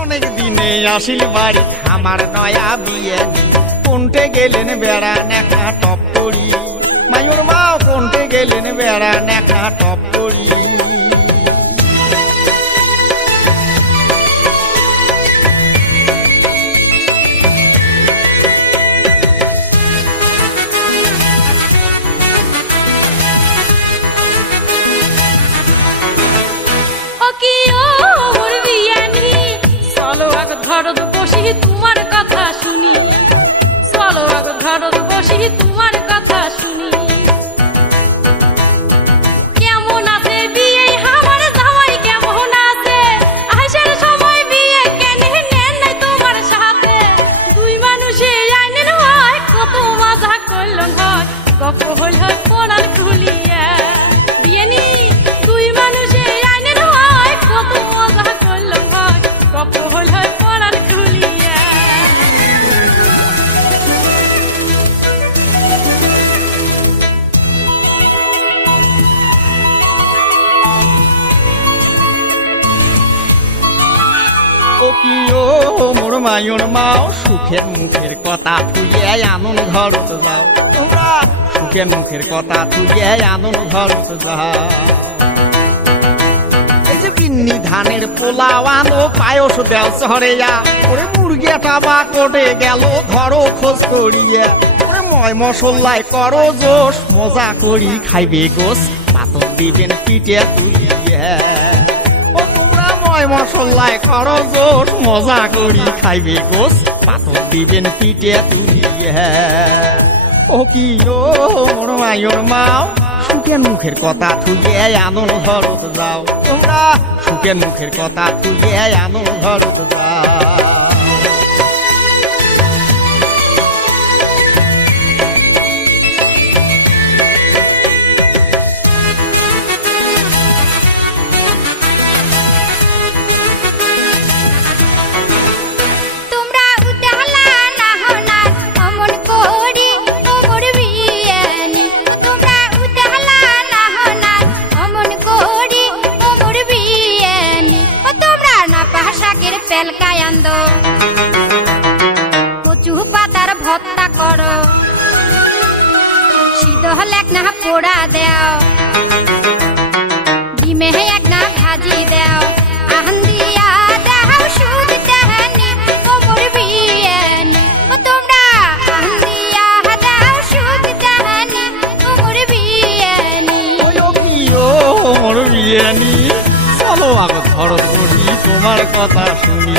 অনেক দিনে আসিল বাড়ি আমার নয়া বিয়ে কোনটে গেলেন বেড়া নেখা টপ করি মায়ুর মা কোনটে গেলেন বেড়া নেখা টপ করি ঘরত বসি তোমার কথা শুনি চলো আগ ঘরত বসি তোমার কথা শুনি কেমন আছে বিয়ে আমার জামাই কেমন আছে আসার সময় বিয়ে কেন নেন নাই তোমার সাথে দুই মানুষে আইনেন হয় কত মজা করলেন হয় গপ হইল হয় পড়ার খুলিয়া বিয়ে নি দুই মানুষে আইনেন হয় কত মজা করলেন হয় গপ হইল হয় ও কি ও মোর মায়ুর মাও সুখের মুখের কথা তুইয়ে আনন ঘরত যাও তোমরা সুখের মুখের কথা তুইয়ে আনন ঘরত যাও এই যে বিন্নি ধানের পোলাও আনো পায়স দেও শহরেয়া ওরে মুরগিটা বা কোটে গেল ধরো খোঁজ করিয়া ওরে ময় মশলায় করো জোশ মজা করি খাইবে গোস পাতর দিবেন পিঠে তুলিয়া মশলায় করো জোর মজা করি খাইবে গোস পাতর দিবেন পিঠে তুলিয়া ও কি ও মোর মায়ুর মাও সুখের মুখের কথা তুলিয়ে আনন ঘরত যাও তোমরা সুখের মুখের কথা তুলিয়ে আনন ঘরত যাও কচু পাতার ভর্তা করো সিদ্ধ হলে এক না পোড়া দেও ডিমে এক না ভাজি দেও আহান দিয়া দেও সুদ দেহানি কোমর বিয়ানি ও তোমরা আহান দিয়া দেও সুদ দেহানি কোমর বিয়ানি ও কি ও মোর বিয়ানি চলো আগত ঘরত বসি তোমার কথা শুনি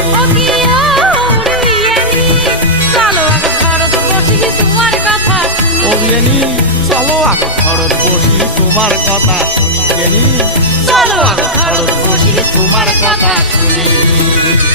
চলো আগত ঘরত বসি তোমার কথা শুনি চলো আগত ঘরত বসি তোমার কথা শুনি।